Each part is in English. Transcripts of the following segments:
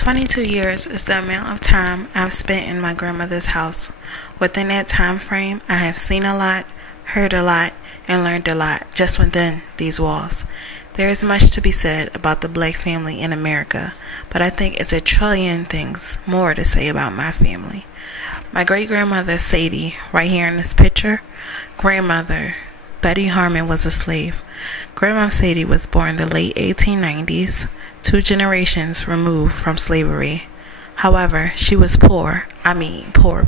22 years is the amount of time I've spent in my grandmother's house. Within that time frame, I have seen a lot, heard a lot, and learned a lot just within these walls. There is much to be said about the black family in America, but I think it's a trillion things more to say about my family. My great-grandmother Sadie, right here in this picture, grandmother Betty Harmon was a slave. Grandma Sadie was born in the late 1890s, 2 generations removed from slavery. However, she was poor. I mean, poor.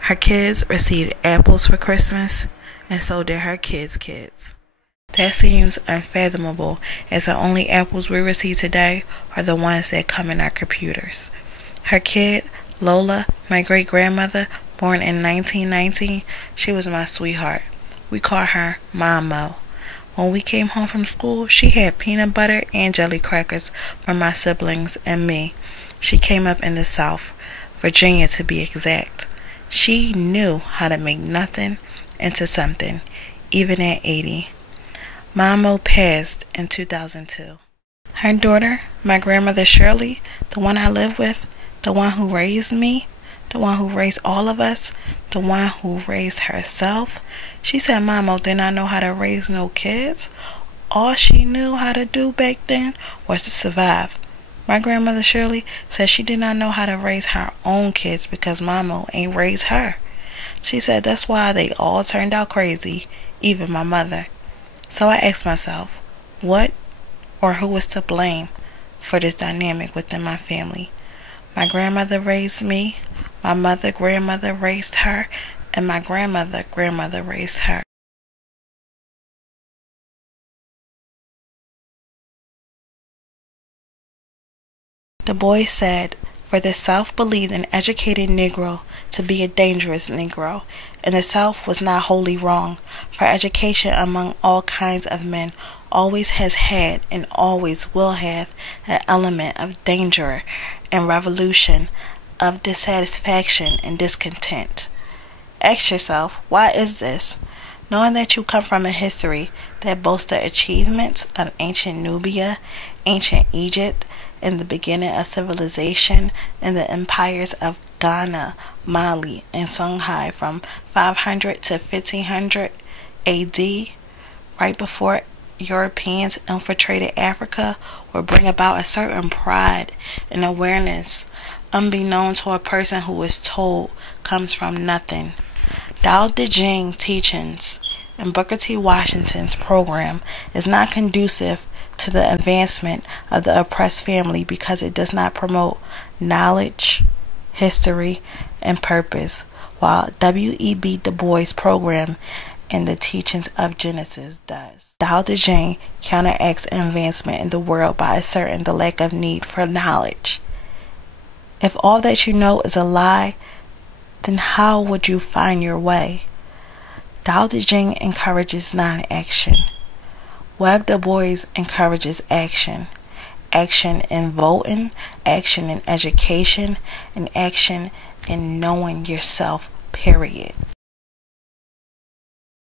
Her kids received apples for Christmas, and so did her kids' kids. That seems unfathomable, as the only apples we receive today are the ones that come in our computers. Her kid, Lola, my great-grandmother, born in 1919, she was my sweetheart. We called her Mama. When we came home from school, she had peanut butter and jelly crackers for my siblings and me. She came up in the South, Virginia to be exact. She knew how to make nothing into something, even at 80. Mama passed in 2002. Her daughter, my grandmother Shirley, the one I live with, the one who raised me, the one who raised all of us, the one who raised herself. She said Mama did not know how to raise no kids. All she knew how to do back then was to survive. My grandmother Shirley said she did not know how to raise her own kids because Mama ain't raised her. She said that's why they all turned out crazy, even my mother. So I asked myself, what or who was to blame for this dynamic within my family? My grandmother raised me, my grandmother raised her, and my grandmother raised her. Dubois said, for the South believed an educated Negro to be a dangerous Negro, and the South was not wholly wrong, for education among all kinds of men always has had and always will have an element of danger and revolution, of dissatisfaction and discontent. Ask yourself, why is this? Knowing that you come from a history that boasts the achievements of ancient Nubia, ancient Egypt, and the beginning of civilization in the empires of Ghana, Mali, and Songhai from 500 to 1500 AD, right before Europeans infiltrated Africa, would bring about a certain pride and awareness, unbeknown to a person who is told comes from nothing. Daodejing teachings in Booker T. Washington's program is not conducive to the advancement of the oppressed family because it does not promote knowledge, history, and purpose, while WEB Dubois' program and the teachings of Genesis does. Daodejing counteracts advancement in the world by asserting the lack of need for knowledge. If all that you know is a lie, then how would you find your way? Daodejing encourages non-action. WEB Dubois encourages action. Action in voting, action in education, and action in knowing yourself, period.